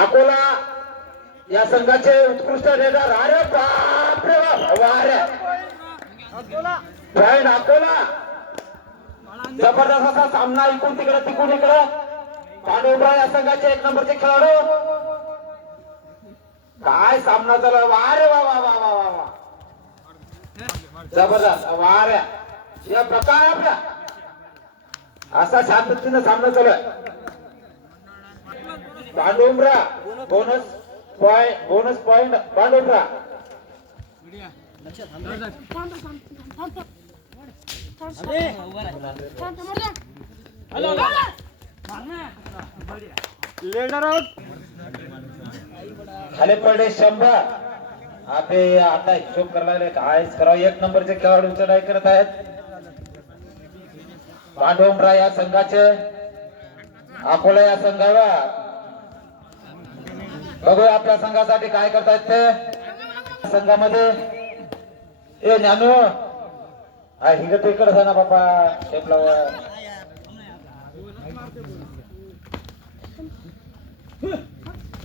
अकोला या संघाचे उत्कृष्ट रेडर. अरे बापरे पॉइंट अकोला. जबरदस्त असा सामना इकडून तिकडे तिकडून इकडे. पांडुरंग या संघाचे 1 नंबरचे खेळाडू. काय सामना चालू आहे. वारे वा वा वा वा वा. जबरदस्त वाऱ्या या प्रकार आपला असा शांततेने सामना चालू आहे. पांडुरंगरा बोनस पॉइंट पांडुरंगरा. Raider out. खाली पडले 100. आपे आता हिशोब करायला लागले. काय करावं. 1 नंबरचे खेळाडू चढाई करत आहेत. पांडुरंगरा या संघाचे अकोला या संघावर बघूया आपल्या संघासाठी काय करतायत ते. संघामध्ये ए ज्ञानू इकडे इकडे जा ना बापा. टेपलावर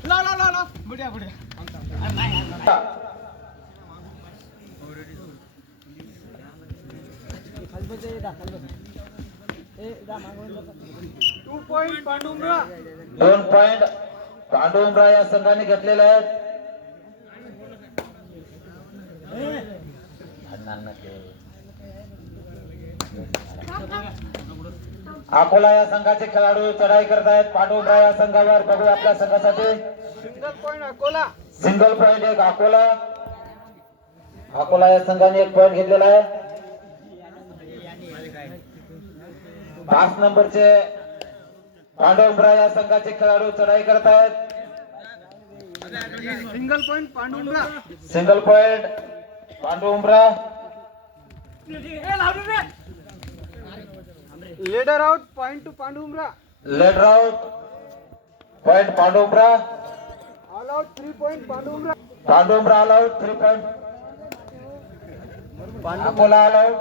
ला ला ला ला बुड्या बुड्या. 2 पॉइंट पांडुरंगरा. 2 पॉइंट पांडुरंगरा या संघाने घेतलेले आहेत. अकोला या संघाचे खेळाडू चढाई करत आहेत पांडुरंगरा या संघावर. बघूया आपल्या संघासाठी single point Akola. Single point 1 Akola. Akola या संघाने 1 पॉइंट घेतलेला आहे. 5 नंबरचे पांडुरंगरा या संघाचे खेळाडू चढाई करत आहेत. सिंगल पॉइंट पांडुरंगरा. सिंगल पॉइंट पांडुरंगरा. Raider out. पॉइंट टू पांडुरंगरा. लेट आउट पॉइंट पांडुरंगरा. ऑल आउट 3 पॉइंट पांडुरंगरा. पांडुरंगरा all out 3 point. Akola all out.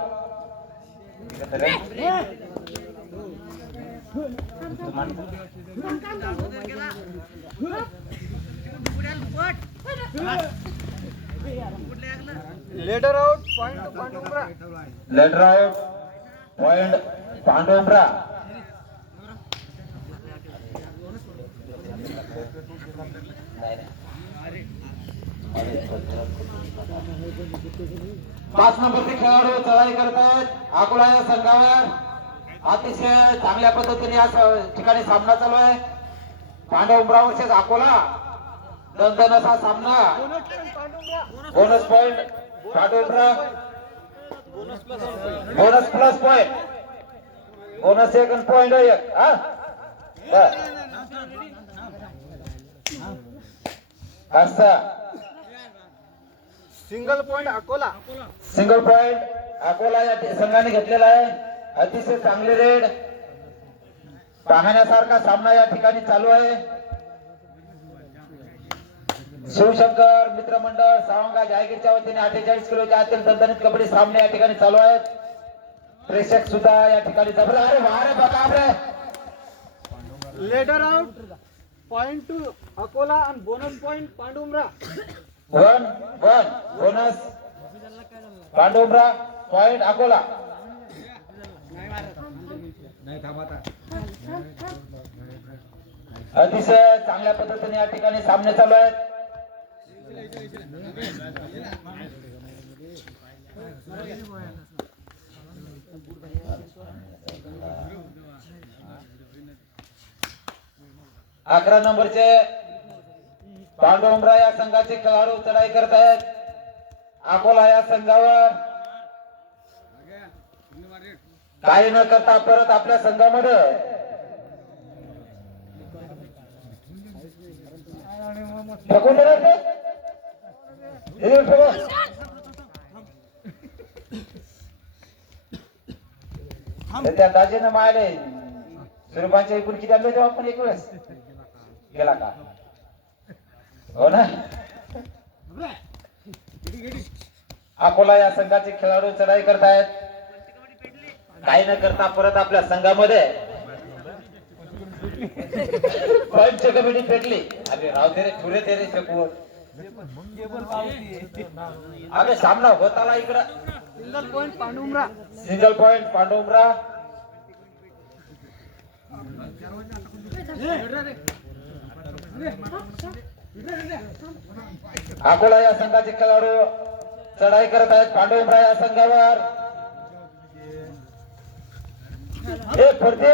Raider out. Point two पांडुरंगरा. लेट आउट पॉइंट पांडुरंगरा. पाच नंबरचे खेळाडू चढाई करतायत अकोला या संघावर. अतिशय चांगल्या पद्धतीने या ठिकाणी सामना चालू आहे. पांडुरंगरा वर्सेस अकोला. दणदण असा सामना. बोनस पॉइंट पांडुरंगरा. Bonus plus point. Bonus 1 point 1. असं single point Akola. Single point Akola या संघाने घेतलेला आहे. अतिशय चांगले रेड पाहण्यासारखा सामना या ठिकाणी चालू आहे. शिवशंकर मित्रमंडळ सावंगा जायगीरच्या वतीने 48 किलोच्या आतील दणदणीत कबड्डी सामने या ठिकाणी चालू आहेत. प्रेक्षक सुद्धा या ठिकाणी जबरदस्त. अरे वारे बघा. Raider out. Point two Akola आणि बोनस पॉइंट पांडुरंगरा. 1 बोनस पांडुरंगरा. पॉइंट अकोला. अतिशय चांगल्या पद्धतीने या ठिकाणी सामने चालू आहेत. अकरा नंबरचे पांडुरंगरा या संघाचे खेळाडू चढाई करत आहेत अकोला या संघावर. काही न करता परत आपल्या संघामध्ये फेकून देणार ते. त्या दाजीनं मायले स्वरूपांच्या एकूण किती आणले तेव्हा आपण एक वेळेस गेला का. हो ना. अकोला या संघाचे खेळाडू चढाई करतायत. काही न करता परत आपल्या संघामध्ये पंच कमिटी पेटली. अरे राव तेरे छुरे तेरे शकूर. अबे सामना होत आला इकडं. सिंगल पॉइंट पांडुमरा. सिंगल पॉइंट पांडुमरा. अकोला या संघाचे खेळाडू चढाई करत आहेत पांडुमरा या संघावर. हे फुरते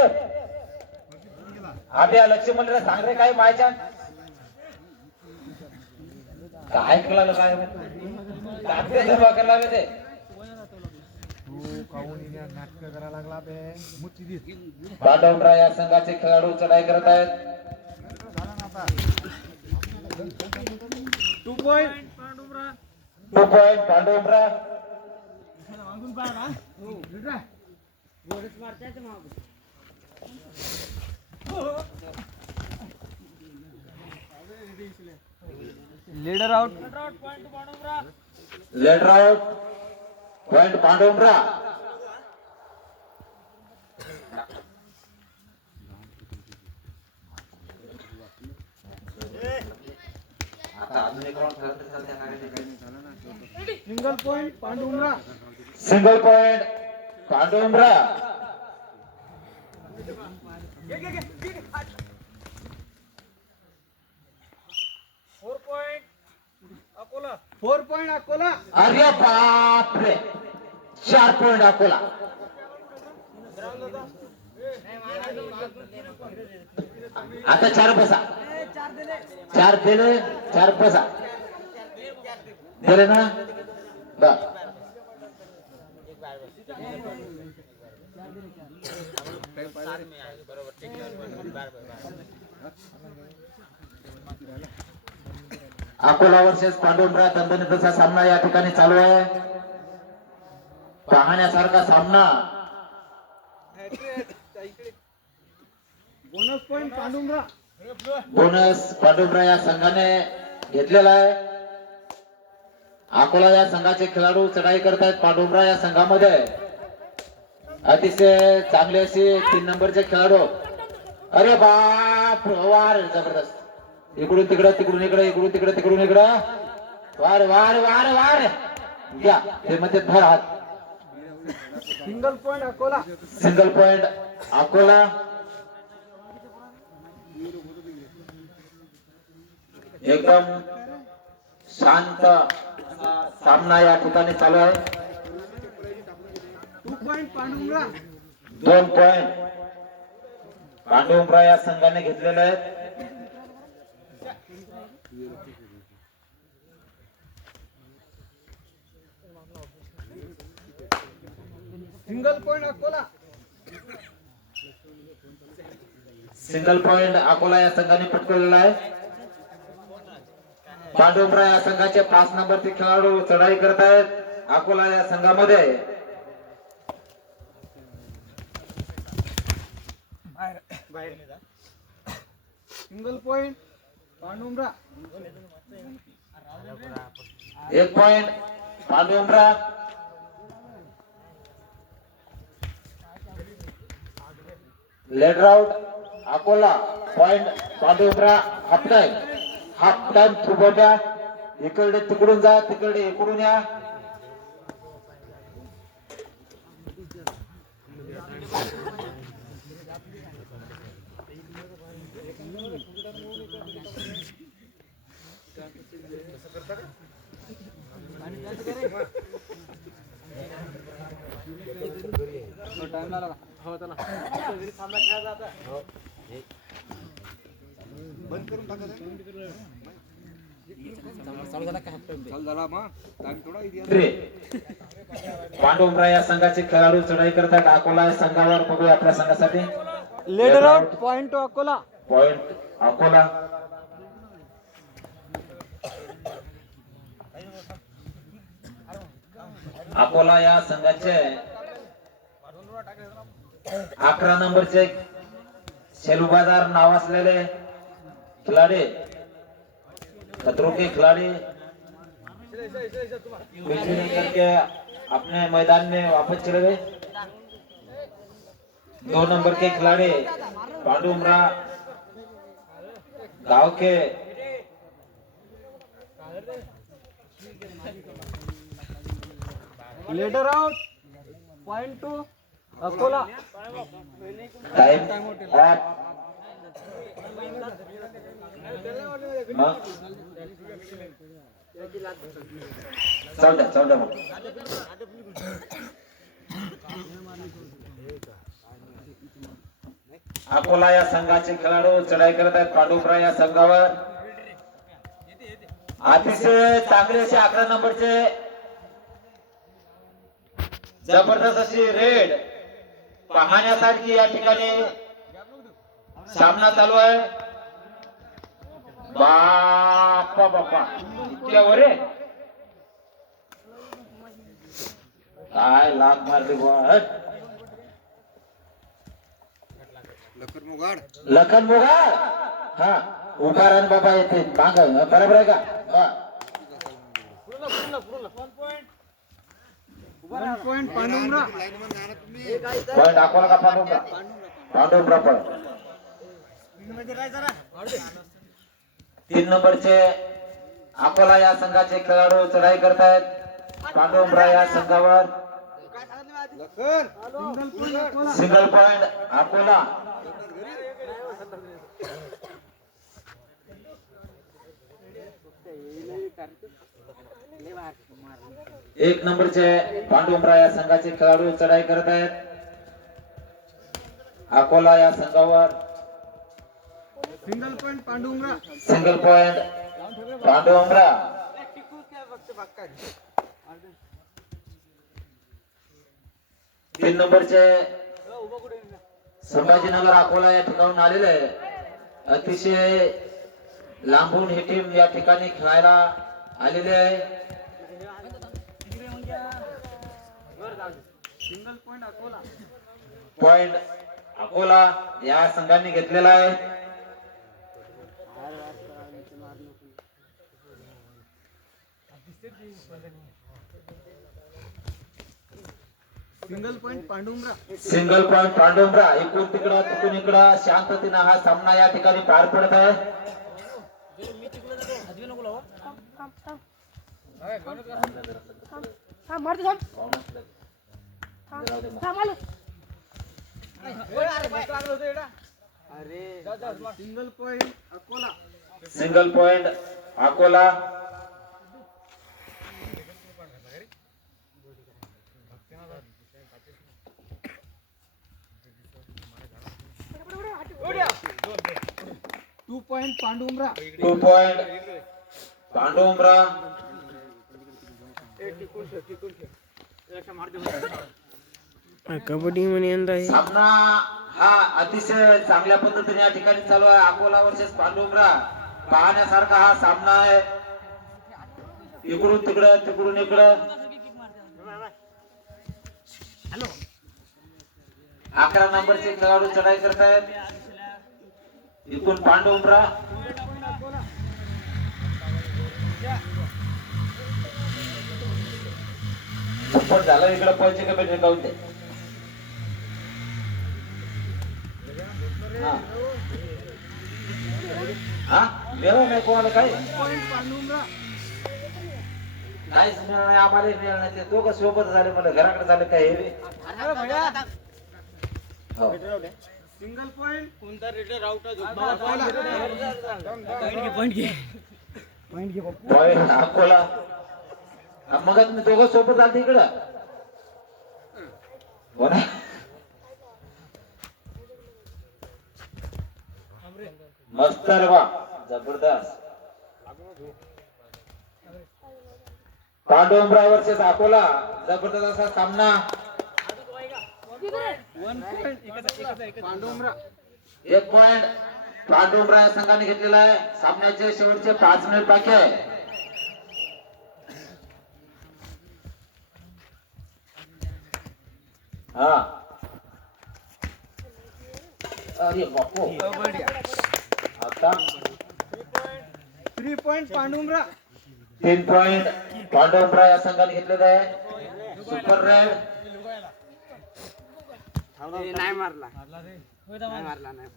आब्या लक्ष्मणला सांग रे काय मायच्या काय कळलं काय काय जमा करायला लागले ते पांडुमरा या संघाचे खेळाडू चढाई करत आहेत. 2 पॉइंट पांडुमरा. 2 पॉइंट पांडुमरा. Raider out. Raider out point पांडुमरा. सिंगल पॉइंट पांडुमरा. सिंगल पॉइंट पांडुमरा. 4 पॉइंट अकोला. अरे बाप रे 4 पॉइंट अकोला. आता 4 बसा. 4 दिले 4 बसा दिले ना बर. अकोला वर्सेस पांडुमरा दणदणीचा सामना या ठिकाणी चालू आहे. पाहण्यासारखा सामना. बोनस पॉइंट पांडुमरा. बोनस पांडुमरा या संघाने घेतलेला आहे. अकोला या संघाचे खेळाडू चढाई करतायत पांडुमरा या संघामध्ये. अतिशय चांगले असे 3 नंबरचे खेळाडू. अरे बाप वार जबरदस्त. इकडून तिकडं तिकडून इकडं इकडून तिकडं तिकडून इकडं वार वार वार वार घ्या ते मध्ये धर हात. Single point Akola. Single point Akola. एकदम शांत सामना या ठिकाणी चालू आहे. 2 पॉइंट पांडुमरा. 2 पॉइंट पांडुमरा या संघाने घेतलेले आहेत. Single point Akola. Single point Akola या संघाने पटकवलेला आहे. पांडुमरा या संघाचे 5 नंबरचे खेळाडू चढाई करत आहेत अकोला या संघामध्ये. सिंगल पॉइंट पांडुमरा. 1 पॉइंट पांडुमरा. Raider out Akola. पॉइंट पांडुमरा. हाफ टाइम थुबोट्या. इकडे तिकडून जा तिकडे इकडून या. बंद करून टाका. पांडुमरा या संघाचे खेळाडू चढाई करतात अकोला या संघावर. बघू आपल्या संघासाठी leader out point two Akola. Point Akola. Akola या संघाचे 11 नंबरचे शेलुबाजार नाव असलेले खिलाडी खतरों के खिलाड़ी कुछ नहीं करके अपने मैदान में वापस चले गए. 2 नंबर के खिलाड़ी पांडुमरा गावके raider out. Point two Akola. Time off. चौदा मग अकोला या संघाचे खेळाडू चढाई करत आहेत पांडुपुरा या संघावर. अतिशय चांगले असे 11 नंबरचे जबरदस्त अशी रेड पाहण्यासारखी या ठिकाणी सामना चालू आहे. बापा बापा इतक्या वर आहे. काय लाग मारली बुवा. लखन मुगाड. हा उभा राहून बाबा येते माग बरोबर आहे का. पॉइंट पांडुमरा. पॉइंट अकोला का पांडुपुरा. पांडुपुरा पॉइंट. 3 नंबरचे अकोला या संघाचे खेळाडू चढाई करतायत पांडुपुरा या संघावर. Single point Akola. एक नंबरचे पांडुपुरा या संघाचे खेळाडू चढाई करत आहेत अकोला या संघावर. सिंगल पॉइंट पांडुमरा. सिंगल पॉइंट पांडुपुरा. 3 नंबरचे संभाजीनगर अकोला या ठिकाणून आलेले आहे. अतिशय लांबून ही टीम या ठिकाणी खेळायला आलेली आहे. Single point Akola. Point Akola या संघाने घेतलेला आहे. सिंगल पॉइंट पांडुमरा. सिंगल पॉइंट पांडुपुरा. इकडून तिकडं तिकडून इकडं शांततेनं हा सामना या ठिकाणी पार पडत आहे. Single point Akola. Single point Akola. Two point पांडुमरा. 2 पॉइंट पांडुपुरा. कबड्डी मध्ये सामना हा अतिशय चांगल्या पद्धतीने या ठिकाणी चालू आहे. अकोला वर्सेस पांडुपुरा पाहण्यासारखा हा सामना आहे. इकडून तिकडं तिकडून इकडं. 11 नंबरचे खेळाडू चढाई करतायत इथून पांडुपुरा. झपट झालं इकडं पैसे कमी ठेकावून दे. हा मिळालं नाही कोणाला काही. पॉइंट पांडुमरा. काहीच मिळालं नाही आम्हाला मिळालं नाही. ते दोघं सोबत झाले मला घराकडे झाले काय हे. हो. Single point. कोणता रेडर आउट पॉइंट अकोला. मग तुम्ही दोघं सोबत आलते इकडं हो ना. मस्त रे बा जबरदस्त. पांडुपुरा वर्सेस अकोला जबरदस्त असा सामना. पांडुमरा. 1 पॉइंट पांडुपुरा या संघाने घेतलेला आहे. सामन्याचे शेवटचे 5 मिनिट बाकी आहे. हा अरे बापू. आता 3 पॉइंट पांडुमरा. 3 पॉइंट पांडुपुरा या संघाने घेतलेला आहे. Super red. नाही मारला. नाही मारला नाही.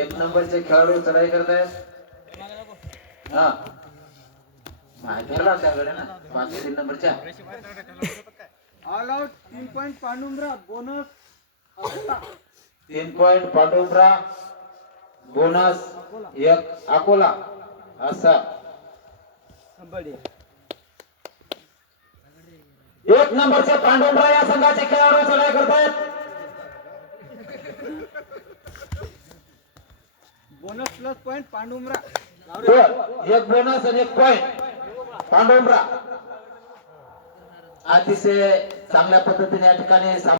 एक नंबरचे खेळाडू चढाई करतायत. हा माहिती त्याकडे ना 3 नंबरच्या. ऑल आउट 3 पॉइंट पांडुमरा बोनस अकोला. 3 पॉइंट पांडुमरा बोनस 1 अकोला असा. बढिया. 1 नंबरचे पांडुमरा या संघाचे खेळाडू चढाई करतायत. बोनस प्लस पॉइंट पांडुमरा. 1 बोनस आणि 1 पॉइंट पांडुमरा. अतिशय चांगल्या पद्धतीने या ठिकाणी